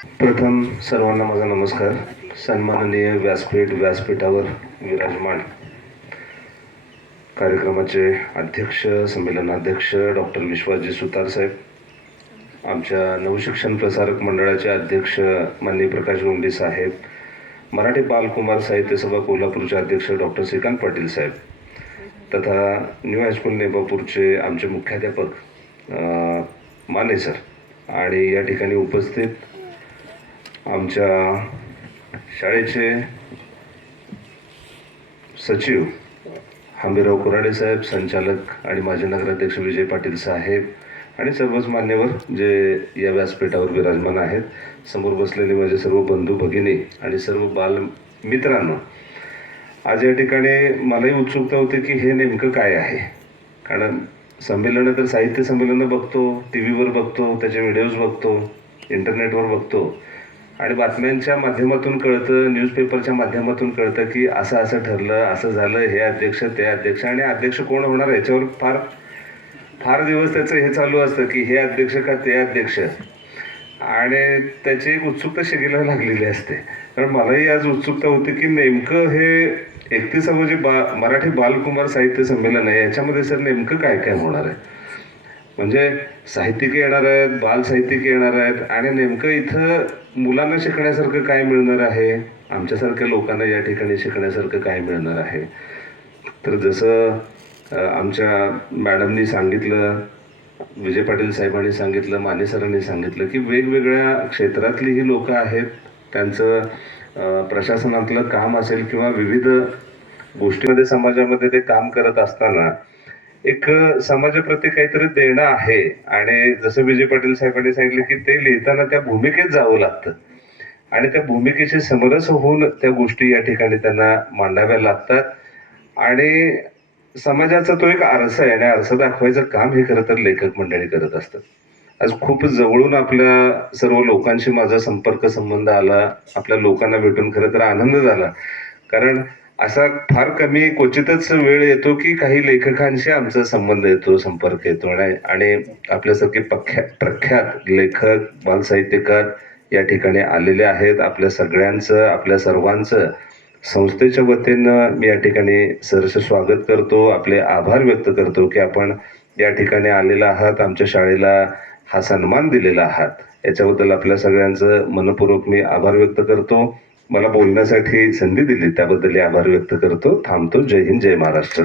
प्रथम सर्वांना माझा नमस्कार. सन्माननीय व्यासपीठावर विराजमान कार्यक्रमाचे अध्यक्ष, संमेलनाध्यक्ष डॉक्टर विश्वासजी सुतार साहेब, आमच्या नवशिक्षण प्रसारक मंडळाचे अध्यक्ष माननीय प्रकाश गोंडी साहेब, मराठी बालकुमार साहित्य सभा कोल्हापूरचे अध्यक्ष डॉक्टर श्रीकांत पाटील साहेब, तथा न्यू हायस्कूल नेबापूरचे आमचे मुख्याध्यापक माने सर आणि या ठिकाणी उपस्थित आमच्या शाळेचे सचिव हंबीराव कुराडे साहेब, संचालक आणि माजी नगराध्यक्ष विजय पाटील साहेब आणि सर्वच मान्यवर जे या व्यासपीठावर विराजमान आहेत, समोर बसलेले माझे सर्व बंधू भगिनी आणि सर्व बालमित्रांनो, आज या ठिकाणी मलाही उत्सुकता होती की हे नेमकं काय आहे. कारण संमेलनं तर साहित्य संमेलनं बघतो, टी व्हीवर बघतो, त्याचे व्हिडिओज बघतो, इंटरनेटवर बघतो आणि बातम्यांच्या माध्यमातून कळतं, न्यूजपेपरच्या माध्यमातून कळतं की असं असं ठरलं, असं झालं, हे अध्यक्ष ते अध्यक्ष, आणि अध्यक्ष कोण होणार याच्यावर फार फार दिवस त्याचं हे चालू असतं की हे अध्यक्ष का ते अध्यक्ष, आणि त्याची एक उत्सुकता शिकायला लागलेली असते. कारण मलाही आज उत्सुकता होती की नेमकं हे 31वं जे मराठी बालकुमार साहित्य संमेलन आहे याच्यामध्ये सर नेमकं काय काय होणार आहे. म्हणजे साहित्यिक येणार आहेत, बाल साहित्यिक येणार आहेत, आणि नेमकं इथं मुलांना शिकण्यासारखं काय मिळणार आहे, आमच्यासारख्या लोकांना या ठिकाणी शिकण्यासारखं काय मिळणार आहे. तर जसं आमच्या मॅडमनी सांगितलं, विजय पाटील साहेबांनी सांगितलं, माने सरांनी सांगितलं की वेगवेगळ्या क्षेत्रातली ही लोकं आहेत. त्यांचं प्रशासनातलं काम असेल किंवा विविध गोष्टीमध्ये समाजामध्ये ते काम करत असताना एक समाजाप्रती काहीतरी देणं आहे. आणि जसं विजय पाटील साहेबांनी सांगितलं की ते लिहिताना त्या भूमिकेत जावं लागतं आणि त्या भूमिकेशी समरस होऊन त्या गोष्टी या ठिकाणी त्यांना मांडाव्या लागतात. आणि समाजाचा तो एक आरसा आहे आणि आरसा दाखवायचं काम हे खरं तर लेखक मंडळी करत असतात. आज खूप जवळून आपल्या सर्व लोकांशी माझा संपर्क संबंध आला, आपल्या लोकांना भेटून खरं तर आनंद झाला. कारण असा फार कमी क्वचितच वेळ येतो की काही लेखकांशी आमचा संबंध येतो, संपर्क येतो, आणि आपल्यासारखे प्रख्यात लेखक, बालसाहित्यकार या ठिकाणी आलेले आहेत. आपल्या सगळ्यांचं, आपल्या सर्वांचं संस्थेच्या वतीनं मी या ठिकाणी सहर्ष स्वागत करतो, आपले आभार व्यक्त करतो की आपण या ठिकाणी आलेला आहात, आमच्या शाळेला हा सन्मान दिलेला आहात. याच्याबद्दल आपल्या सगळ्यांचं मनपूर्वक मी आभार व्यक्त करतो. मला बोलण्यासाठी संधी दिली त्याबद्दल आभार व्यक्त करतो. थांबतो. जय हिंद, जय महाराष्ट्र.